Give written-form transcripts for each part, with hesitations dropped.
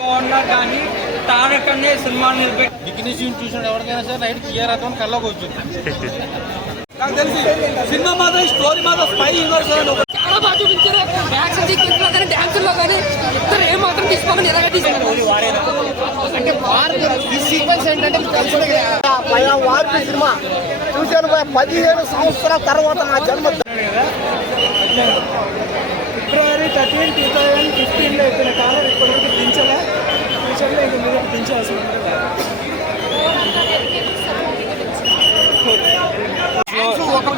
బాగున్నా కానీ తారకన్నే సినిమా నిలబెట్టి బిగినెస్ చూసిన ఎవరికైనా సరే నైట్ క్లియర్ అవుతాం కల్లోకి వచ్చింది. నాకు తెలిసి సినిమా మాత్రం స్టోరీ మాత్రం స్పై యూనివర్స్ చాలా బాగా చూపించారు. యాక్షన్ సీక్వెన్స్ లో కానీ డాన్స్ లో కానీ ఇద్దరు ఏం మాత్రం తీసుకోమని ఎలాగ తీసుకున్నారు అంటే ఈ సీక్వెన్స్ ఏంటంటే వార్పు సినిమా చూశాను 15 సంవత్సరాల తర్వాత నా జన్మ. ఫిబ్రవరి 13, 2015లో ఇతని కాలం ఇప్పటివరకు దించలే. ఫ్యూచర్లో ఇంక మీద దించాల్సిన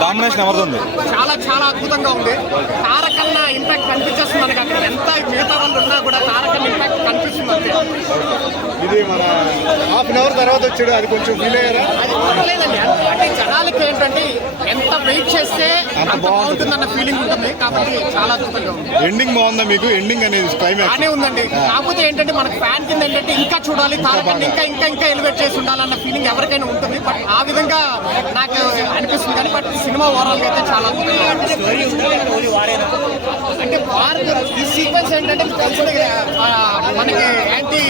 డామినేషన్ ఎవరిది? చాలా చాలా అద్భుతంగా ఉంది. తారకన్నా ఇంపాక్ట్ కనిపించేస్తుంది మనకి. అక్కడ ఎంత మిగతా వాళ్ళు ఉన్నా కూడా తారకన్న ఇంపాక్ట్ కనిపిస్తుంది అంతే. ఇది మన హాఫ్ అన్ అవర్ తర్వాత వచ్చాడు, అది కొంచెం ఫీల్ అయ్యారా? అది లేదండి, అంటే జనాలకి ఏంటంటే ఎంత వెయిట్ చేస్తే అంత బాగుంటుంది అన్న ఫీలింగ్ ఉంటుంది. కాబట్టి చాలా అద్భుతంగా ఉంది. ఎండింగ్ బాగుందా మీకు? ఎండింగ్ అనేది బాగానే ఉందండి. కాకపోతే ఏంటంటే మనకు ఫ్యాన్ కింద ఏంటంటే ఇంకా చూడాలి, తారకన్న ఇంకా ఇంకా ఇంకా ఎలివేట్ చేసి ఉండాలన్న ఫీలింగ్ ఎవరికైనా ఉంటుంది. బట్ ఆ విధంగా నాకు అనిపిస్తుంది. కానీ బట్ సినిమా ఓవరాల్ గా అయితే చాలా అద్భుతంగా అంటే ఈ సీక్వెన్స్ ఏంటంటే మనకి యాంటీ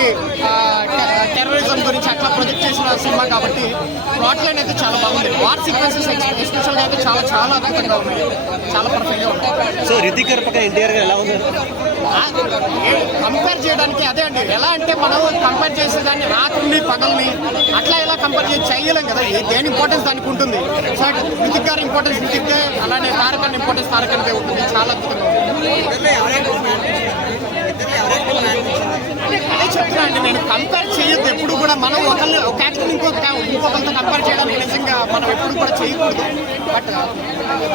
టెర్రరిజం గురించి అట్లా ప్రొజెక్ట్ చేసిన సినిమా కాబట్టి ప్లాట్ లైన్ అయితే చాలా బాగుంది. వార్ సీక్వెన్సెస్ ఎస్పెషల్ గా అయితే చాలా చాలా అద్భుతంగా ఉన్నాయి, చాలా పర్ఫెక్ట్ గా ఉంటాయి. సో రితిక్ పక్కన ఎన్టీఆర్ గారు ఎలా ఉంది కంపేర్ చేయడానికి? అదే అండి, ఎలా అంటే మనం కంపేర్ చేసేదాన్ని రాత్రిని పగల్ని అట్లా ఎలా కంపేర్ చేయలేం కదా. దేని ఇంపార్టెన్స్ దానికి ఉంటుంది. సో రితిక్ గారి ఇంపార్టెన్స్ రితిక్, అలానే తారకన్న ఇంపార్టెన్స్ తారకన్నే ఉంటుంది. చాలా అద్భుతంగా ఉంటుంది. అదే చెప్తున్నా అండి, నేను కంపేర్ చేయొద్దు ఎప్పుడు కూడా. మనం ఒక యాక్టర్ ఇంకొకరితో కంపేర్ చేయడానికి నిజంగా మనం ఎప్పుడు కూడా చేయకూడదు. బట్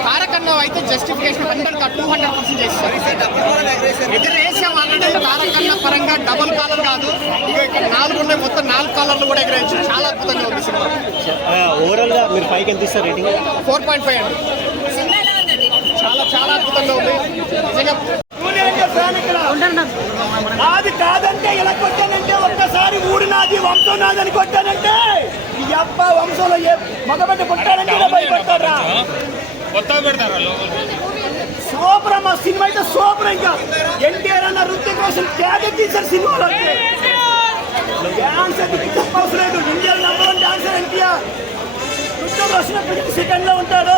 తారకన్న అయితే జస్టిఫికేషన్ 100% చేస్తారు. ఎగరేసామనంటే తారకన్న పరంగా డబుల్ కాలర్ కాదు, ఇక ఇక్కడ 4 ఉన్నాయి, మొత్తం 4 కాలర్లు కూడా ఎగరేయచ్చు. చాలా అద్భుతంగా ఉంది సినిమా. ఓవరాల్ గా మీరు 5కి ఎంత ఇస్తారు రేటింగ్? 4.5 అండి. చాలా చాలా అద్భుతంగా ఉంది నిజంగా. అది కాదంటే ఇలా కొట్టానంటే ఒక్కసారి ఊరి నాది వంశం నాది అని కొట్టానంటే ఈ అబ్బ వంశంలో ఏ మగబెట్ట కొట్టానంటే ఇలా భయపడతారా? సూపర్ అమ్మా సినిమా అయితే సూపర్. ఇంకా ఎన్టీఆర్ అన్న రుత్తిక్ రోషన్ త్యాగ తీశారు సినిమాలో. డాన్స్ అయితే చెప్పవసరం లేదు. India number 1 dancer NTR. Hrithik Roshan second లో ఉంటాడు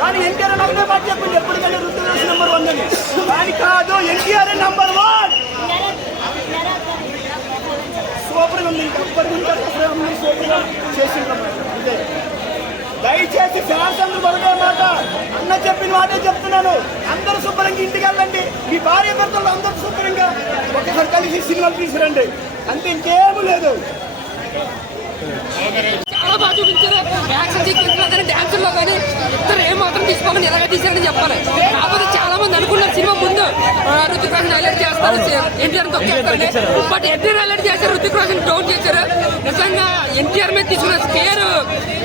కానీ ఎన్టీఆర్ ఒకటే మాట చెప్పింది, ఎప్పటికైనా రుత్తిక్ రోషన్ నంబర్ 1 అని. కానీ కాదు, ఎన్టీఆర్ నంబర్ 1. సూపర్గా ఉంది. సూపర్గా చేసింది. దయచేసి శాసనం బరుడే మాట అన్న చెప్పిన వాటే చెప్తున్నాను. అందరూ శుభ్రంగా ఇంటికి వెళ్ళండి. మీ భార్య భర్తలు అందరూ శుభ్రంగా ఒకసారి కలిసి సినిమాలు తీసుకురండి. అంతే, ఇంకేమీ లేదు. చాలా బాగా చూపించారు. యాక్షన్ సీక్వెన్స్ లో కానీ డాన్స్ లో కానీ ఇద్దరు ఏం మాత్రం తీసుకోమని ఎలాగ తీసారని చెప్పాలి. కాకపోతే చాలా మంది అనుకున్నారు సినిమా ముందు రుతిక్ రోషన్ హైలైట్ చేస్తారు, ఎన్టీఆర్ తొక్కేస్తారు. బట్ ఎన్టీఆర్ హైలైట్ చేశారు, రుతిక్ రోషన్ డౌన్ చేశారు. నిజంగా ఎన్టీఆర్ మీద తీసుకున్న స్కేర్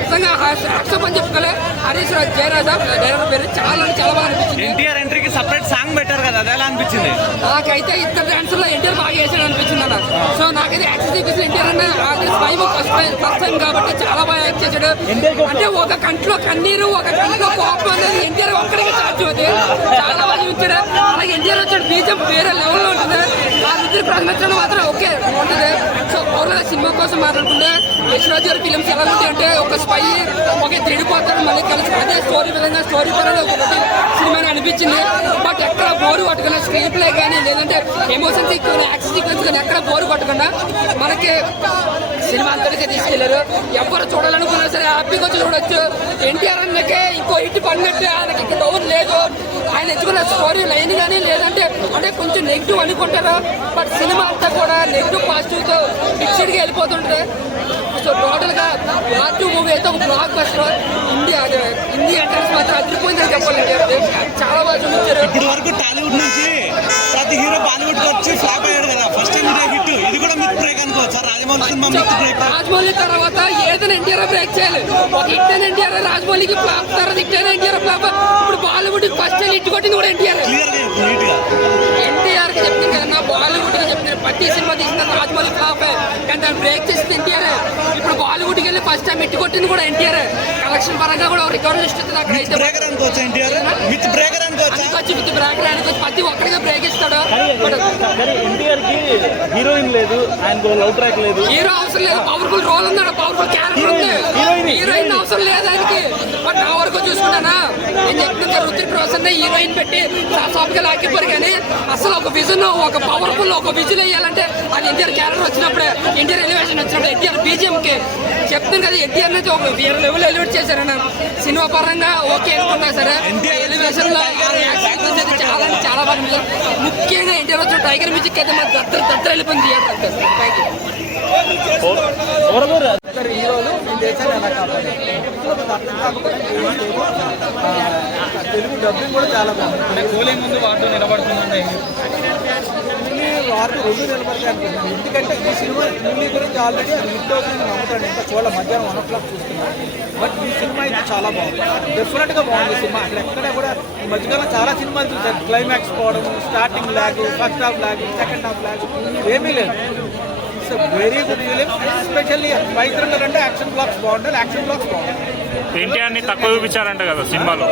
నిజంగా యాక్షన్ అని చెప్పుకోలే. హరీష్ రాజ్ జయరాజా డైరెక్టర్ పేరు చాలా చాలా బాగా అనిపించింది. ఎన్టీఆర్ ఎంట్రీకి సపరేట్ సాంగ్ పెట్టారు కదా, అది ఎలా అనిపించింది? నాకైతే ఇద్దరు డాన్స్ లో ఎన్టీఆర్ బాగా చేశాడు అనిపించింది అన్న. సో నాకైతే యాక్షన్ సీక్వెన్స్ ఎన్టీఆర్ అన్న ఫస్ట్ టైం కాబట్టి చాలా బాగా యాక్ట్ చేశాడు. అంటే ఒక కంట్లో కన్నీరు, ఒక కంట్లో కోపం అనేది ఎన్టీఆర్ ఒక్కడికి సాధ్యం. చాలా బాగా చూపించాడు. అలాగే ఎన్టీఆర్ వచ్చాడు, బీజం వేరే లెవెల్లో ఉంటుంది. ఆ రుద్ర నచ్చడం మాత్రం ఓకే ఉంటుంది. సో ఓవరాల్ సినిమా కోసం మాట్లాడుకుంటే యశ్వరాజ్ గారి ఫిలిమ్స్ ఎలా ఉంటాయి అంటే ఒక స్పై ఒక తిడిపోతాడు, మళ్ళీ కలిసి అదే స్టోరీ విధంగా స్టోరీ పరంగా ఒక సినిమా అనిపించింది. బట్ ఎక్కడ బోరు పట్టుకున్నా స్క్రీన్ ప్లే కానీ లేదంటే ఎమోషన్స్ కానీ యాక్షన్ సీక్వెన్స్ కానీ ఎక్కడ బోరు పట్టకుండా మనకి సినిమా అంతటికే తీసుకెళ్లారు. ఎవరు చూడాలనుకున్నా సరే హ్యాపీగా వచ్చి చూడొచ్చు. ఎన్టీఆర్ అన్నకే ఇంకో ఇటు పడినట్టు ఆయనకి ఇంకా డౌన్ లేదు. ఆయన ఎత్తుకున్న స్టోరీ లైన్ కానీ లేదంటే అంటే కొంచెం నెగిటివ్ అనుకుంటారు. బట్ సినిమా అంతా కూడా నెగిటివ్ పాజిటివ్తో మిక్స్డ్గా వెళ్ళిపోతుంటుంది. సో టోటల్గా పార్ట్ 2 మూవీ అయితే ఒక బ్లాక్ బస్టర్. హిందీ ఎంటర్స్ మాత్రం అదిరిపోయిందని చెప్పాలంటే చాలా బాగా చూపించారు. ఇప్పటి వరకు టాలీవుడ్ నుంచి ప్రతి హీరో బాలీవుడ్ వచ్చి ఫ్లాప్ అయ్యాడు కదా, ఫస్ట్ టైం హిట్. ఇది కూడా మిత్ బ్రేక్ అనుకోవచ్చు. Rajamouli cinema myth break. Rajamouli తర్వాత ఏదైనా ఎన్టీఆర్ బ్రేక్ చేయాలి. ఒక హిట్ అయిన ఎన్టీఆర్, రాజమౌళికి ఫ్లాప్, తర్వాత హిట్ అయిన ఎన్టీఆర్ ఫ్లాప్. ఇప్పుడు బాలీవుడ్ ఫస్ట్ టైం హిట్ కొట్టింది కూడా ఎన్టీఆర్. ఎన్టీఆర్ కి చెప్తుంది కదా, బాలీవుడ్ గా చెప్తున్నారు. ప్రతి సినిమా తీసిన రాజమౌళి ఫ్లాప్ కానీ దాన్ని బ్రేక్ చేసింది ఎన్టీఆర్. ఇప్పుడు బాలీవుడ్కి వెళ్ళి ఫస్ట్ టైం ఇట్టి కొట్టింది కూడా ఎన్టీఆర్. కలెక్షన్ పరంగా కూడా రికార్డు ఇస్తుంది అక్కడ అయితే. బ్రేకర్ అనుకోవచ్చు ఎన్టీఆర్, విత్ బ్రేకర్ అనుకోవచ్చు. అందుకొచ్చి విత్ బ్రేకర్ అనుకోవచ్చు, ప్రతి ఒక్కరిగా బ్రేక్ ఇస్తాడు. ఎన్టీఆర్ కి హీరోయిన్ లేదు, ఆయనకు లవ్ ట్రాక్ లేదు, హీరో అవసరం లేదు, పవర్ఫుల్ రోల్ ఉన్నాడు, పవర్ఫుల్ క్యారెక్టర్ ఉంది, హీరోయిన్ అవసరం లేదు ఆయనకి. బట్ నా వరకు చూసుకున్నానా, నేను చెప్తున్నా రుతిక్ రోషన్ హీరోయిన్ పెట్టి సాఫ్గా లాక్కిపోరు. కానీ అసలు ఒక విజన్, ఒక పవర్ఫుల్ ఒక విజువల్ వేయాలంటే అది ఎన్టీఆర్ క్యారెక్టర్ వచ్చినప్పుడే, ఎన్టీఆర్ ఎలివేషన్ వచ్చినప్పుడు, ఎన్టీఆర్ బీజిఎంకి చెప్తాను కదా, ఎన్టీఆర్ నుంచి ఒక వేరే లెవెల్ ఎలివేట్ చేశారన్న. సినిమా పరంగా ఓకే అనుకున్నా సరే, ఎలివేషన్ లో చాలా చాలా బాగా ఉంది. ముఖ్యంగా ఎన్టీఆర్ వచ్చిన టైగర్ మ్యూజిక్ అయితే మన దద్దరు వెళ్ళిపోయింది థియేటర్. Thank you. హీరోలు ఈ దేశాన్ని ఎలా కాపాడారు. తెలుగు డబ్బింగ్ కూడా చాలా బాగుంది. కూలింగ్ ముందు వాటితో నిలబడుతుందండి. వారు రెండు నిలబడతాయి అనుకుంటున్నాను. ఎందుకంటే ఈ సినిమా మూవీ గురించి ఆల్రెడీ అది హిట్ అవుతుంది నమ్ముతాను. ఇంకా చూడాలి, మధ్యాహ్నం 1 o'clock చూస్తున్నాను. బట్ ఈ సినిమా అయితే చాలా బాగుంది, డెఫినెట్గా బాగుంది సినిమా. అక్కడ ఎక్కడ కూడా ఈ మధ్యకాలం చాలా సినిమాలు చూసారు, క్లైమాక్స్ పోవడం, starting lag, first half lag, second half lag ఏమీ లేదు. It's very good film. Especially fight thriller అంటే యాక్షన్ బ్లాక్స్ బాగుంటాయి, యాక్షన్ బ్లాక్స్ బాగుంటాయి. ఎన్టీఆర్ ని తక్కువ చూపించారంట కదా సినిమాలో.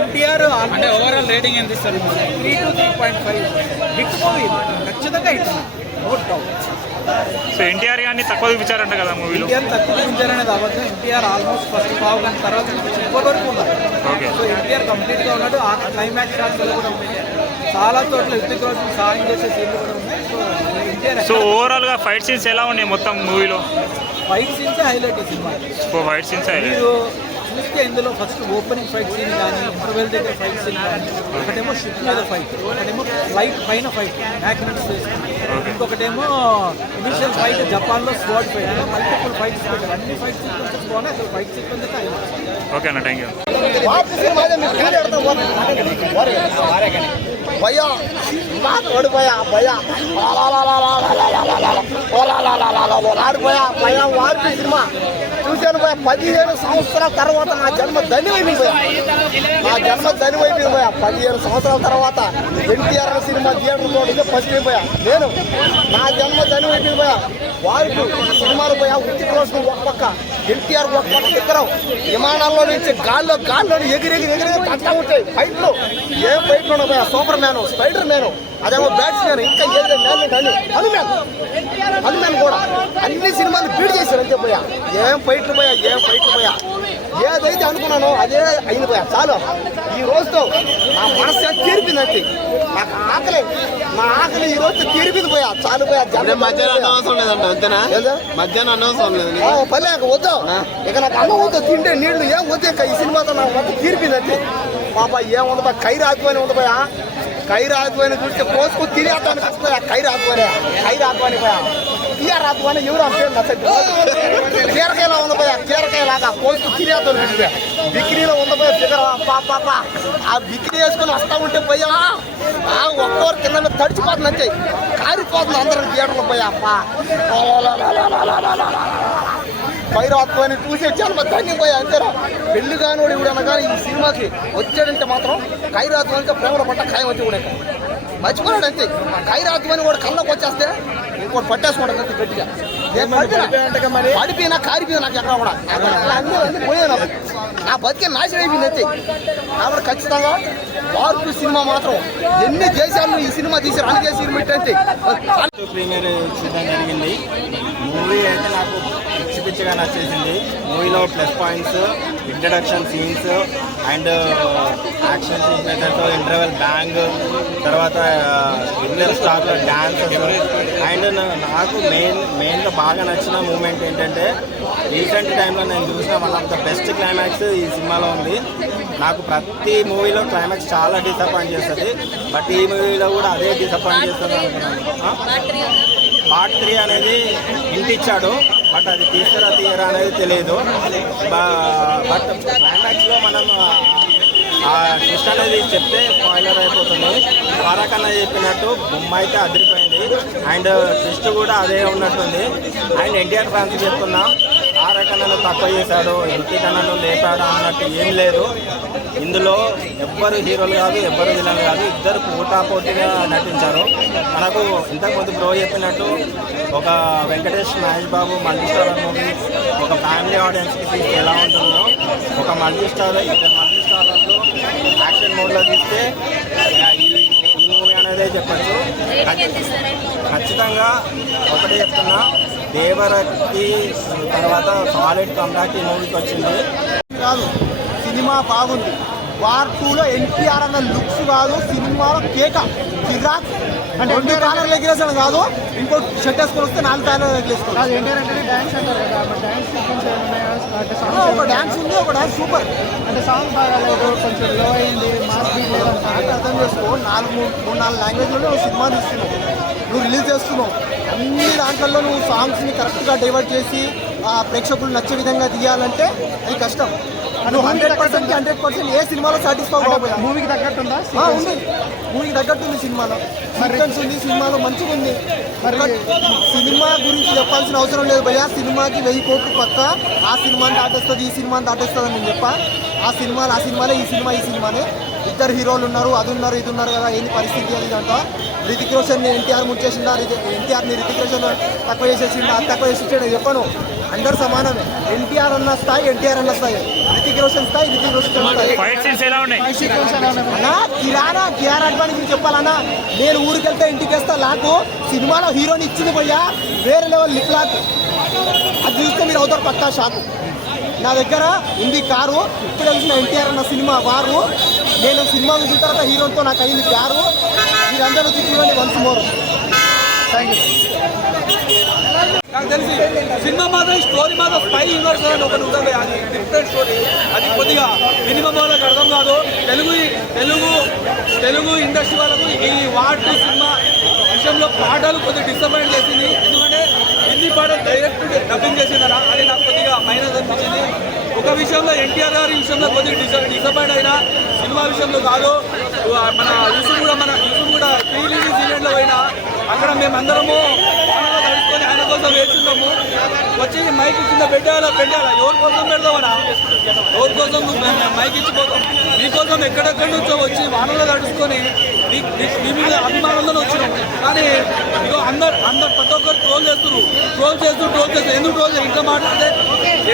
ఎన్టీఆర్ అంటే ఓవరాల్ రేటింగ్ ఎంత ఇస్తారు? 3 to 3.5 హిట్ మూవీ, ఖచ్చితంగా hit, no doubt. So NTR గారిని తక్కువ చూపించారంట కదా మూవీలో. ఎన్టీఆర్ తక్కువ చూపించారనేది అబద్ధం. ఎన్టీఆర్ ఆల్మోస్ట్ ఫస్ట్ పావు గంట తర్వాత చివరి వరకు ఉన్నారు. సో ఎన్టీఆర్ కంప్లీట్గా ఉన్నాడు. ఆ క్లైమాక్స్ షాట్స్ కూడా ఉన్నాయి, చాలా చోట్ల హిట్ కోసం సాయం చేసే సీన్లు కూడా ఉన్నాయి. సో ఎన్టీఆర్ సో ఓవరాల్ గా ఫైట్ సీన్స్ ఎలా ఉన్నాయి మొత్తం మూవీలో? ఫైట్ సీన్స్ హైలైట్ ఈ సినిమా. ఫైట్ సీన్స్ మీరు చూస్తే ఇందులో ఫస్ట్ ఓపెనింగ్ ఫైట్ సీన్ కానీ, ఇంటర్వెల్ దగ్గర ఫైట్ సీన్ కానీ, ఒకటేమో షిప్ మీద ఫైట్, ఒకటేమో ఫ్లైట్ పైన ఫైట్ మ్యాగ్నెట్స్ వేసుకుని, ఇంకొకటేమో ఇనిషియల్ ఫైట్ జపాన్లో స్వాట్ ఫైట్, మల్టిపుల్ ఫైట్స్ పెట్టారు. అన్ని ఫైట్ సీక్వెన్సెస్ బాగున్నాయి. అసలు ఫైట్ సీక్వెన్స్ అయితే ఓకే అన్న, థ్యాంక్ యూ. భయ్యా ఓడి భయ్యా భయ్యా భయ్యా వారి సినిమా చూశాను భయ. 15 సంవత్సరాల తర్వాత నా జన్మ ధన్యమైపోయింది భయ, నా జన్మ ధన్యమైపోయింది భయ. 15 సంవత్సరాల తర్వాత ఎన్టీఆర్ సినిమా థియేటర్లో ఫస్ట్ టైం భయ నేను, నా జన్మ ధన్యమైపోయింది భయ. వారికి సినిమాలు భయ, ఉత్తికి రోజు ఒక పక్క, ఎన్టీఆర్ ఒక పక్క ఎక్కరం, విమానాల్లో నుంచి గాల్లో ఎగిరి పట్టా ఉంటాయి ఫైట్లు. ఏ ఫైట్లు ఉండవు భయ. సూపర్ మ్యాన్, స్పైడర్ మ్యాన్, అదేమో బ్యాట్స్మెన్, ఇంకా ఏదో హనుమాన్ కూడా అన్ని సినిమాలు బీడ్ చేశారు అంతే భయ. ఏం ఫైట్లు భయ, ఏం ఫైట్లు భయ. ఏదైతే అనుకున్నానో అదే అయింది భయ. చాలు, ఈ రోజుతో నా మనసు తీరిపింది అంతే. నాకు ఆకలి, నా ఆకలి ఈ రోజు తీరిపింది భయ. చాలు భయ. మధ్యాహ్నం అవసరం లేదంట, అంతేనా? మధ్యాహ్నం అనవసరం లేదు పల్లె వద్దు, ఇక నాకు అన్నం వద్దు, తింటే నీళ్లు ఏం వద్దు. ఇంకా ఈ సినిమాతో నాకు మొత్తం తీరిపింది అంతే. పాప ఏముంది భయ, కైరు ఆత్మని ఉంది భయ. కైరు ఆత్మని చూస్తే పోసుకు తినేస్తానికి వస్తుంది. కైరు ఆత్మని భయ, టీఆర్ ఆత్మని ఎవరు అంటే కీరకాయలా ఉంది భయ. కీరకాయలాగా పోసుకు తినేస్తాను చూస్తే బిక్రీలో ఉంది భయ. ఫిగర్ పాప ఆ బిక్రీ వేసుకొని వస్తా ఉంటే భయ, ఒక్కొక్కరు కింద మీద తడిచిపోతుంది అంతే, కారిపోతుంది అందరం థియేటర్లో భయ. కైరాత్మని చూసే జన్మ ధన్యపోయా అంతేరా. పెళ్లి కానివాడు ఎవడన్నా కానీ ఈ సినిమాకి వచ్చాడంటే మాత్రం కైరాత్మనితో ప్రేమలో పట్ట ఖాయం వచ్చి కూడా మర్చిపోయాడు అంతే. కైరాత్మని కూడా కళ్ళకి వచ్చేస్తే ఇంకోటి పట్టేసుకోవడం అంతే గట్టిగా. పడిపోయినా కారిపోయినా నాకు ఎక్కడ కూడా అన్నీ పోయాను. నా బతికే నాశనం అయిపోయింది అంతే. కాబట్టి ఖచ్చితంగా వార్పు సినిమా మాత్రం ఎన్ని దేశాల్లో ఈ సినిమా తీసి అన్ని దేశాలు పెట్టంతే. ప్రీమియర్ చూడడం జరిగింది. మూవీ అయితే నాకు పిచ్చిగా నచ్చేసింది. మూవీలో plus points, introduction scenes and action scenes అయితే ఇంటర్వెల్ బ్యాంగ్, తర్వాత ఇండియన్ స్టార్లో డ్యాన్సెస్. అండ్ నాకు మెయిన్గా బాగా నచ్చిన మూమెంట్ ఏంటంటే రీసెంట్ టైంలో నేను చూసిన one of the best climax ఈ సినిమాలో ఉంది. నాకు ప్రతి మూవీలో క్లైమాక్స్ చాలా డిసప్పాయింట్ చేస్తుంది, బట్ ఈ మూవీలో కూడా అదే డిసప్పాయింట్ చేస్తుంది అనుకున్నాను. పార్ట్ 3 అనేది ఇంటిచ్చాడు, బట్ అది తీయరా అనేది తెలియదు. బట్ క్లైమాక్స్లో మనం ఆ ట్విస్ట్ అనేది చెప్తే స్పాయిలర్ అయిపోతుంది. తారకన్న చెప్పినట్టు బొమ్మ అయితే అదిరిపోయింది అండ్ ట్విస్ట్ కూడా అదే ఉన్నట్టుంది. అండ్ ఎన్టీఆర్ ఫ్యాన్స్ చెప్తున్నా, తారక్ అన్నను తక్కువ చేశాడు, హృతిక్ అన్నను లేపాడు అన్నట్టు ఏం లేదు. ఇందులో ఎవ్వరు హీరోలు కాదు, ఎవ్వరు విలన్లు కాదు, ఇద్దరు పోటాపోటీగా నటించారు. మనకు ఇంతకుముందు బ్రో చెప్పినట్టు ఒక వెంకటేష్ మహేష్ బాబు మల్టీస్టార్ మూవీ ఒక ఫ్యామిలీ ఆడియన్స్కి తీస్తే ఎలా ఉంటుందో, ఒక ఇద్దరు మల్టీస్టార్లు యాక్షన్ మోడ్లో తీస్తే ఈ మూవీ అనేది చెప్పచ్చు. ఖచ్చితంగా ఒకటే చెప్తున్నా, దేవరకి తర్వాత సాలిడ్ కంబ్యాక్ ఈ మూవీకి వచ్చింది. కాదు, సినిమా బాగుంది. వార్ 2లో ఎన్టీఆర్ అన్న లుక్స్ కాదు, సినిమాలో కేక చిరాక్. అంటే 2 కాలర్లు ఎగిరేసాను కాదు, ఇంకో షర్ట్ వేసుకొని వస్తే 4 కాలర్లు ఎగిరేసుకోవాలి. ఒక డ్యాన్స్ ఉంది, ఒక డ్యాన్స్ సూపర్. అంటే సాంగ్ బాగాలేదు, కొంచెం లో అయింది, మాస్ బీట్ లేదు. అర్థం చేసుకో, 3-4 లాంగ్వేజ్లో నువ్వు సినిమా తీస్తున్నావు, నువ్వు రిలీజ్ చేస్తున్నావు. అన్ని దాంట్లో నువ్వు సాంగ్స్ని కరెక్ట్గా డైవర్ట్ చేసి ప్రేక్షకులు నచ్చే విధంగా తీయాలంటే అది కష్టం. నువ్వు 100%కి 100% ఏ సినిమాలో సాటిస్ఫై అవ్వకపోయా. మూవీకి తగ్గట్టు ఉందా? ఉంది, మూవీకి తగ్గట్టు ఉంది. సినిమాలో సీక్వెన్స్ ఉంది, సినిమాలో మంచిగా ఉంది. మరి సినిమా గురించి చెప్పాల్సిన అవసరం లేదు భయ్యా. సినిమాకి 1000 కోట్లు పక్క. ఆ సినిమాని దాటేస్తుంది, ఈ సినిమాని దాటేస్తుంది అని నేను చెప్పా. ఆ సినిమాలే, ఈ సినిమానే. ఇద్దరు హీరోలు ఉన్నారు, అది ఉన్నారు, ఇది ఉన్నారు కదా, ఏంటి పరిస్థితి అని అంట. రితిక్ రోషన్ ఎన్టీఆర్ ముంచేసిందా, ఎన్టీఆర్ని రితిక్ రోషన్ తక్కువ చేసేసిందా, అది తక్కువ చేసి నేను చెప్పను. అందరు సమానమే. ఎన్టీఆర్ అన్న స్థాయి, రితిక్ రోషన్ స్థాయి, రితిక్ రోషన్ స్థాయి. అన్నా కియారా అడ్వాణి గురించి చెప్పాలన్నా, నేను ఊరికి వెళ్తే ఇంటికి వేస్తా లాకు. సినిమాలో హీరోని ఇచ్చింది పోయా, వేరే లెవెల్ లిప్ లాక్. అది చూస్తే మీరు అవుతారు పక్కా షాకు. నా దగ్గర ఉంది కారు, ఇప్పుడు తెలిసిన ఎన్టీఆర్ అన్న సినిమా వారు. నేను సినిమా చూసిన తర్వాత హీరోతో నాకు అయింది ప్యారు. మీరందరూ వచ్చి చూడండి వన్స్ మోర్. Thank you. నాకు తెలిసి సినిమా మాత్రం స్టోరీ మాత్రం స్పై యూనివర్స్ అని ఒకటి ఉంటుంది, అది డిఫరెంట్ స్టోరీ. అది కొద్దిగా మినిమం వాళ్ళకి అర్థం కాదు. తెలుగు ఇండస్ట్రీ వాళ్ళకు ఈ వార్ 2 సినిమా విషయంలో పాటలు కొద్దిగా డిసప్పాయింట్ చేసింది. ఎందుకంటే హిందీ పాటలు డైరెక్ట్ డబ్బింగ్ చేసిందరా, అది నాకు కొద్దిగా మైనస్ అనిపించింది. ఒక విషయంలో ఎన్టీఆర్ గారి విషయంలో కొద్దిగా డిసప్పాయింట్ అయినా, సినిమా విషయంలో కాదు. మన యూసుఫ్ కూడా ప్రీ రిలీజ్ ఈవెంట్లో పోయినా అక్కడ మేమందరము కలుసుకొని ఆయన కోసం వేస్తున్నాము. వచ్చి మైక్ కింద పెట్టాలా, ఎవరి కోసం పెడదామన్నా, ఎవరి కోసం మైక్ ఇచ్చిపోతాం. మీకోసం ఎక్కడెక్కడి నుంచో వచ్చి వానలో నడుచుకొని మీ మీద అభిమానంలో వచ్చినాం. కానీ ఇగో అందరు ప్రతి ఒక్కరు ట్రోల్ చేస్తారు. ఎందుకు ట్రోల్ చేస్తారు? ఇంకా మాట్లాడితే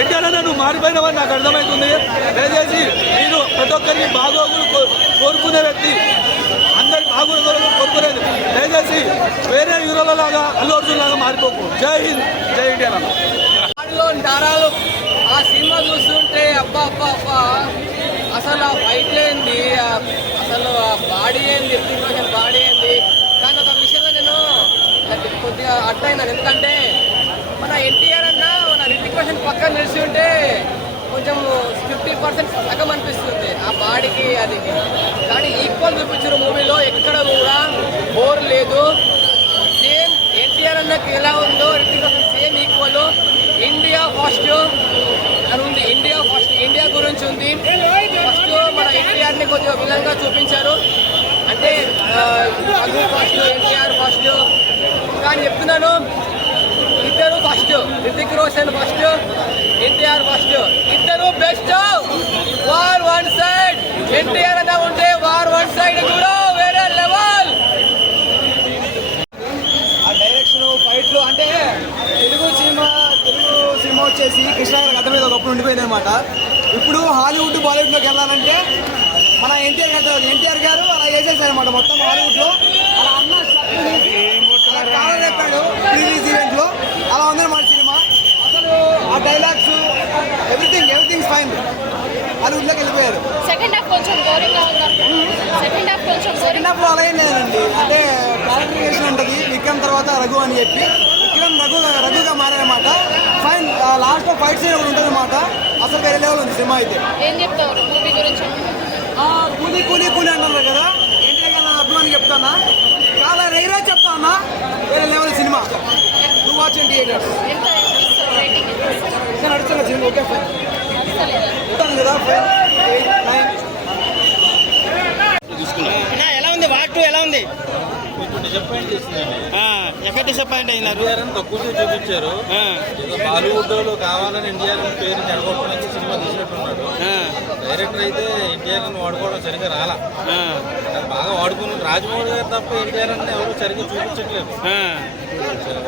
ఎట్టాలన్నా నువ్వు మారిపోయినావని నాకు అర్థమవుతుంది. దయచేసి మీరు ప్రతి ఒక్కరికి బాగోగులు కోరుకునే వ్యక్తి, అందరి బాగోగులు కోరుకునేది. దయచేసి వేరే హీరోల లాగా అల్లు అర్జున్ లాగా మారిపోకు. జై హింద్, జై ఇండియా. నరాలు ఆ సినిమా చూస్తుంటే అబ్బా అసలు ఆ ఫైట్ ఏంది, అసలు ఆ బాడీ ఏంది, బాడీ ఏంది. కానీ ఒక విషయంలో నేను కొద్దిగా అర్థమైనాను. ఎందుకంటే మన ఎన్టీఆర్ అన్న మన రితిక్ రోషన్ పక్కన నిలిచి ఉంటే కొంచెం 50% సగం అనిపిస్తుంది ఆ బాడీకి. అది కానీ ఈక్వల్ చూపించారు మూవీలో, ఎక్కడ కూడా బోర్ లేదు. సేమ్ ఎన్టీఆర్ అన్నకి ఎలా ఉందో Hrithik Roshan same equal. India first అని ఉంది, ఇండియా గురించి ఉంది. ఫస్ట్ మన ఎన్టీఆర్ని కొద్దిగా విధంగా చూపించారు. అంటే రఘు ఫస్ట్, ఎన్టీఆర్ ఫస్ట్. కానీ చెప్తున్నాను, ఇద్దరు first. Hrithik Roshan first, NTR first. ఇద్దరు బెస్ట్. వార్ 1 సైడ్, ఎన్టీఆర్ అన్న ఉంటే వార్ 1 సైడ్ కూడా వేరే లెవెల్. ఆ డైరెక్షన్, ఫైట్లు అంటే తెలుగు సినిమా వచ్చేసి కృష్ణ గారి కథ మీద ఒకప్పుడు ఉండిపోయింది అనమాట. ఇప్పుడు హాలీవుడ్ బాలీవుడ్లోకి వెళ్ళాలంటే మన ఎన్టీఆర్ గారు అలా చేసేసారు అనమాట. మొత్తం హాలీవుడ్లో అలా అన్న చెప్పాడు ప్రీ రిలీజ్ ఈవెంట్లో. అలా ఉందన్నమాట సినిమా. అసలు ఆ డైలాగ్స్ ఎవ్రీథింగ్ ఫైన్. హాలీవుడ్లోకి వెళ్ళిపోయారు. సెకండ్ హాఫ్ కొంచెం బోరింగ్ గా ఉంది. సెకండ్ హాఫ్ అలా ఏం లేదండి. అంటే క్యారెక్టరైజేషన్ ఉంటుంది. విక్రమ్ తర్వాత రఘు అని చెప్పి విక్రమ్ రఘుగా మారారన్నమాట. ఫైన్. లాస్ట్ ఫైట్ సీన్ ఒకటి ఉంటుంది అన్నమాట. అసలు వేరే లెవెల్ ఉంది సినిమా అయితే. ఏం చెప్తారు మూవీ గురించి? కూలీ అంటారు కదా, ఏంటంటే నా అభిమాని చెప్తానా, చాలా రెగ్యులర్ చెప్తా అన్నా, వేరే level cinema. Two watch and theatres. ఎంత రేటింగ్? నడుస్తున్నా సినిమా. ఓకే ఫైన్ కదా, ఫైన్ 8, 9. ఎలా ఉంది వార్ 2 ఎలా ఉంది? కొంచెం డిసప్పాయింట్ చేసిందండి. ఎక్కడ డిసప్పాయింట్ అయినారు? ఎన్టీఆర్ అని తక్కువ చూపించారు. ఏదో బాలీవుడ్ లో కావాలని ఎన్టీఆర్ పేరు చెడగొట్టడానికి సినిమా తీసినట్టున్నాడు. డైరెక్టర్ అయితే ఎన్టీఆర్ అని వాడుకోవడం సరిగ్గా రాలా. బాగా వాడుకున్నాడు. రాజమౌళి గారు తప్ప ఎన్టీఆర్ అని ఎవరు సరిగ్గా చూపించట్లేదు.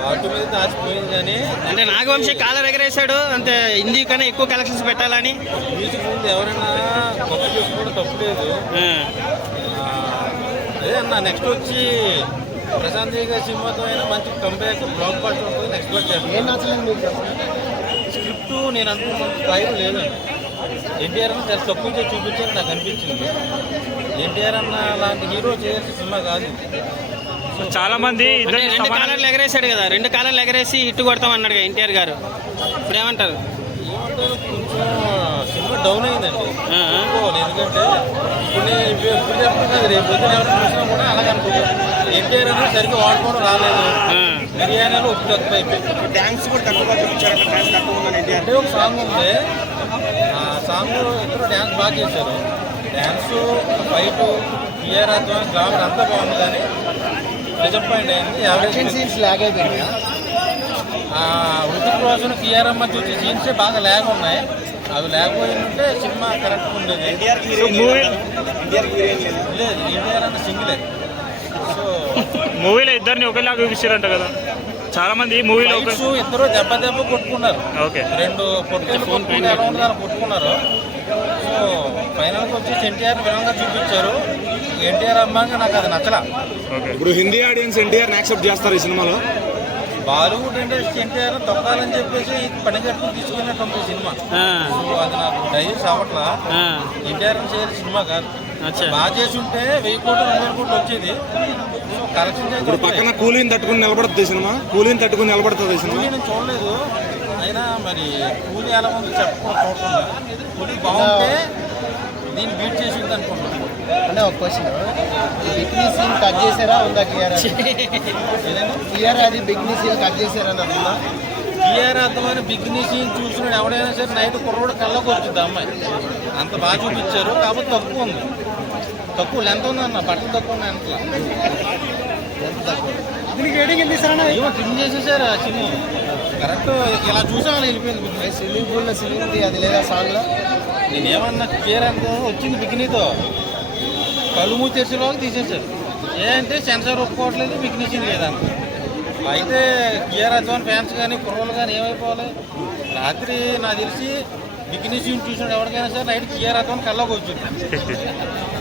వాటి మీద దాచిపోయింది. కానీ అంటే నాగవంశీ కాలర్ ఎగరేశాడు అంతే, హిందీ కన్నా ఎక్కువ కలెక్షన్స్ పెట్టాలని. మ్యూజిక్ ముందు ఎవరైనా గొప్ప చేసుకోవడం తప్పు లేదు. అదే అన్న, నెక్స్ట్ వచ్చి ప్రశాంత్ గారి సినిమాతో అయినా మంచి కంబ్యాక్ బ్లాక్ బస్టర్ ఉంటుంది ఎక్స్పెక్ట్ చేస్తాను. స్క్రిప్ట్ నేను అనుకున్న స్థాయిలో లేదండి. ఎన్టీఆర్ అన్న చాలా తక్కువ చేసి చూపించారు నాకు అనిపించింది. ఎన్టీఆర్ అన్న లాంటి హీరో చేయాల్సిన సినిమా కాదు. చాలా మంది రెండు కాలర్లు ఎగరేశాడు కదా, రెండు కాలర్లు ఎగరేసి హిట్ కొడతాం అన్నాడు కదా ఎన్టీఆర్ గారు. ఇప్పుడు ఏమంటారు? ఏమంటారు, కొంచెం సినిమా డౌన్ అయిందండి. అనుకోవాలి. ఎందుకంటే ఇప్పుడు నేను ఇప్పుడు చెప్పడం కాదు, రేపు పొద్దున ఎవరు చూసినా కూడా అలాగే అనుకుంటారు. ఎన్టీఆర్ అనేది సరిగ్గా వాడుకోవడం రాలేదు. బిర్యానీలో ఉప్పు తక్కువ అయిపోయింది. డ్యాన్స్ కూడా తక్కువ చూపించారు. డ్యాన్స్ తక్కువ ఉందని ఎన్టీఆర్. అంటే ఒక సాంగ్ ఉంది, ఆ సాంగ్ ఇద్దరు డ్యాన్స్ బాగా చేశారు. డ్యాన్స్ ఫైట్ పిఆర్ అద్వాన్ గ్రామర్ అంతా బాగుంది. కానీ డిసప్పాయింట్ అయింది. యావరేజ్ సీన్స్ లాగ్ అయిపోయింది. వృత్తి రోజున పిఆర్ అమ్మ చూసే సీన్సే బాగా ల్యాగ్ ఉన్నాయి. అవి లేకపోయి ఉంటే సినిమా కరెక్ట్గా ఉండేది. లేదు, ఎన్టీఆర్ అన్న సింగిలే. సో మూవీలో ఇద్దరిని ఒకేలాగా చూపించారంట కదా చాలా మంది. మూవీలో ఇద్దరు దెబ్బ కొట్టుకున్నారు. ఓకే, రెండు కొట్టుకుని ఎలా ఉంటుందని కొట్టుకున్నారు. సో ఫైనల్కి వచ్చేసి ఎన్టీఆర్ విధంగా చూపించారు. ఎన్టీఆర్ అమ్మాయిగా నాకు అది నచ్చలా. ఇప్పుడు హిందీ ఆడియన్స్ ఎన్టీఆర్ యాక్సెప్ట్ చేస్తారు ఈ సినిమాలో. బాలీవుడ్ ఇండస్ట్రీ ఎన్టీఆర్ తొక్కాలని చెప్పేసి పని కట్టుకుని తీసుకున్నట్టు సినిమా. సో అది నాకు డైజెస్ట్ అవ్వట్లా. ఎన్టీఆర్ చేయాలి సినిమా కాదు. బాగా చేసి ఉంటే 1000 కోట్లు 2000 కోట్లు వచ్చేది. సో కలెక్షన్ ఇప్పుడు పక్కన కూలీని తట్టుకుని నిలబడుతుంది సినిమా. కూలీని తట్టుకుని నిలబడుతుంది సినిమా. నేను చూడలేదు. అయినా మరి కూలీ ఎలా ఉంది చెప్పకుండా చూడకుండా కూలీ బాగుంటే దీన్ని బీట్ చేసింది అనుకుంటున్నాను. అంటే ఒక క్వశ్చన్, బిగ్నీ సీన్ కట్ చేశారా ఉందా? క్లియర్ అది బిగ్నీ సీన్ కట్ చేశారా అని అనుకున్నా. పిఆర్ అర్థమైన బిగ్నీ సీన్ చూసినాడు ఎవడైనా సరే నైట్ కుర్రోడు కళ్ళకు వచ్చింది అమ్మాయి. అంత బాగా చూపించారు. కాకపోతే తక్కువ ఉంది. తక్కువ లెంత్ ఉంది అన్న, బట్టలు తక్కువ ఉన్నాయి. అంతలా ఏమో ట్రిమ్ చేసేసారు ఆ సినిమా. కరెక్ట్ ఇలా చూసామని వెళ్ళిపోయింది. స్విమ్మింగ్ పూల్లో స్విమ్మింగ్ అది లేదా సాంగ్లో. నేనేమన్నా క్లియర్ అంతా వచ్చింది బిగినీతో, కళ్ళు మూసి తెరిచేలోకి తీసేసారు. ఏంటంటే సెన్సార్ ఒప్పుకోవట్లేదు, బిగినీసింది లేదంట. అయితే క్లియర్ అద్వాన్ ఫ్యాన్స్ కానీ కుర్రోళ్ళు కానీ ఏమైపోవాలి. రాత్రి నాకు తెలిసి బిగినీ సీన్ చూసినాడు ఎవరికైనా సరే నైట్ క్లియర్ అద్వాన్ కళ్ళకి వచ్చింది.